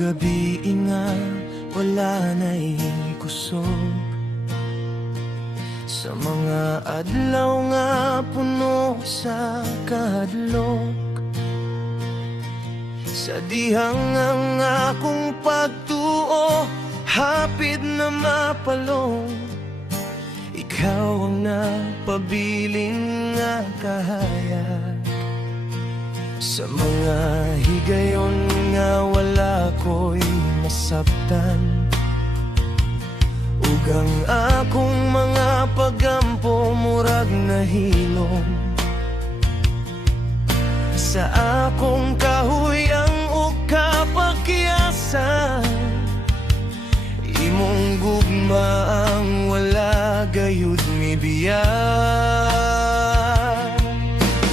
gabi nga wala na'y kusog. Sa mga adlaw nga puno sa kahadlok, sa dihang ang akong pagtuo hapit na mapalong. Ikaw ang napabiling nga kahayag. Sa mga higayon nga wala ko'y masabtan, ug ang akong mga pagampo murag nahilom. Sa akong kahuyang ug kapakyasan, imong gugma ang wala gayud mibiyan.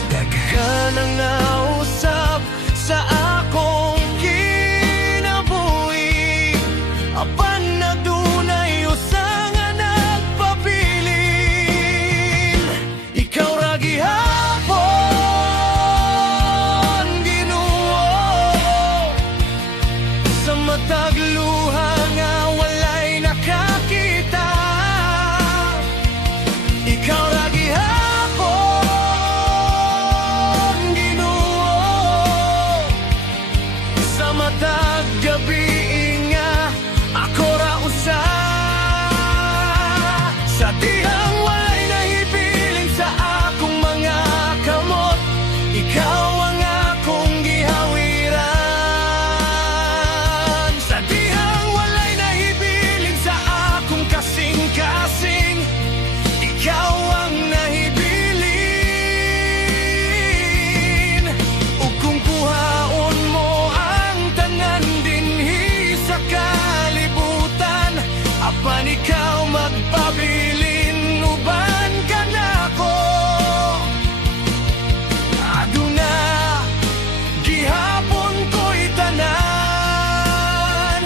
Daghan ang nausap sa akong kinabuhi, apan na dunay usa nga nagpabilin. Ikaw ra gihapon, Ginoo, sa matag luha nga walay nakakita. Ikaw ra gihapon, Ginoo, sa matag gabi nga ako ra usa. Sa dihang walay nahibilin sa akong mga kamot, ikaw ang akong gihawiran. Sa dihang walay nahibilin sa akong kasing-kasing, ikaw ang nahibilin. Ug kung kuhaon mo ang tanan dinhi sa kalibutan, apan ikaw magpabilin, uban ka nako. Aduna gihapon ko'y tanan,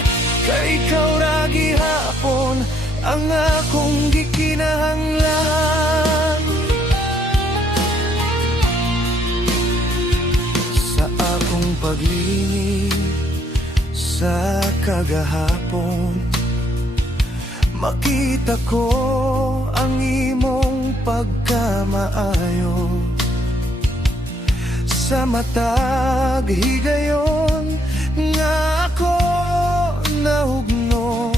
kay ikaw ra gihapon ang akong gikinahanglan. Sa akong paglingid sa kagahapon, makita ko ang imong pagkamaayo. Sa matag higayon nga ako nahugno,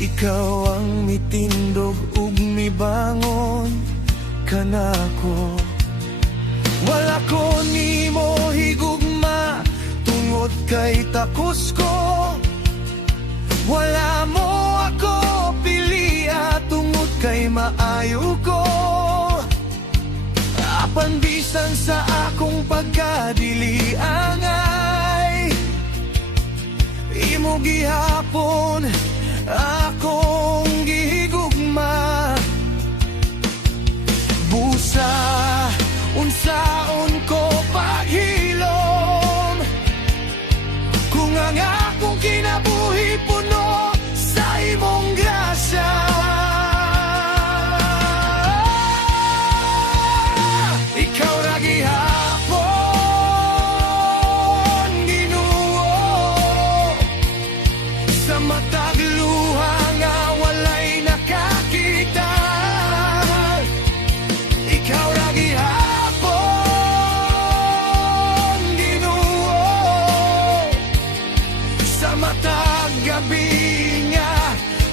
ikaw ang mitindog ug mibangon kanako. Wala ko nimo higugma tungod kay takos ko, wala mo ako piliya tungod kay maayo ko. Apan bisan sa akong pagkadili angay, imo gihapon akong gihigugma. Busa unsaon ko paghilom, kung ang akong kinabuhi puno sa imong grasya. Ikaw ra gihapon, Ginoo, sa matag luha nga walay nakakita. Ikaw ra gihapon, Ginoo, sa matag gabi nga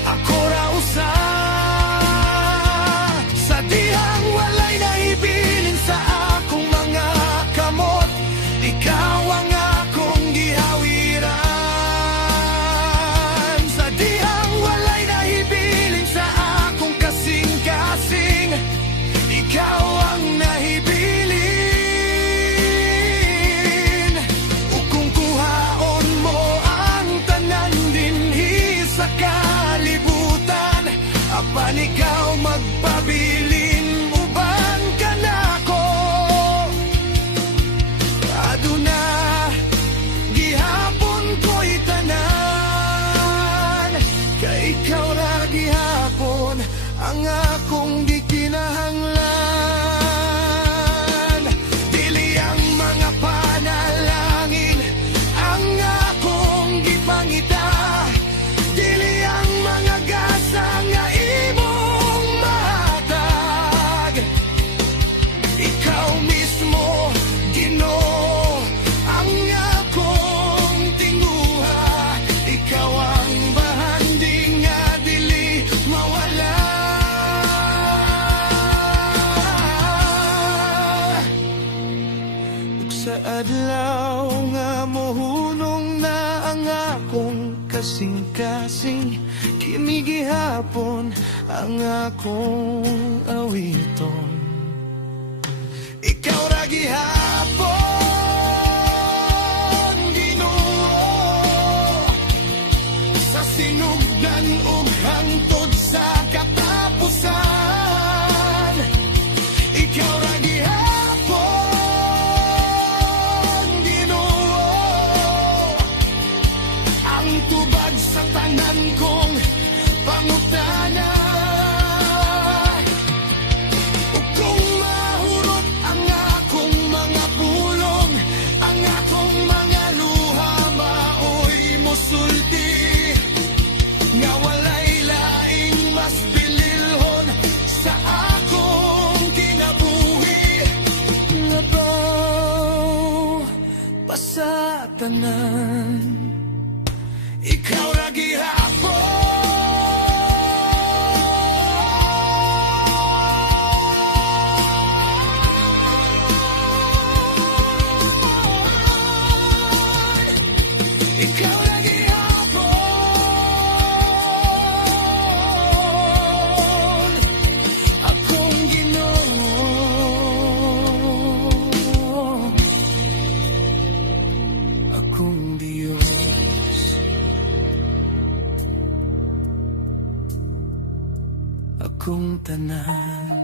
ako ra usa. Sa dihang walay nahibilin sa akong mga kamot, ikaw ang akong gihawiran. Sa dihang walay nahibilin sa akong kasing-kasing, ikaw ang nahibilin. Ug kung kuhaon mo ang tanan dinhi sa kalibutan, apan ikaw magpabilin, uban ka nako. Aduna gihapon ko'y tanan, kay ikaw ra gihapon ang akong gikinahanglan. Dili ang mga panalangin ang akong gipangita. adlaw nga mohunong na ang akong kasing-kasing, kini gihapon ang akong awiton. Ikaw ra gihapon, Ginoo, sa sinugdan ug hangtod sa katapusan. Ikaw ra gihapon, Ginoo, ang tubag sa tanan kong pangutana. Ug kung mahurot ang akong mga pulong, ang akong mga luha maoy mosulti, nga walay laing mas pililhon sa akong kinabuhi. Labaw pa sa tanan, ikaw ra gihapon. Ikaw ra gihapon, akong Ginoo, akong Diyos. Akong tanan.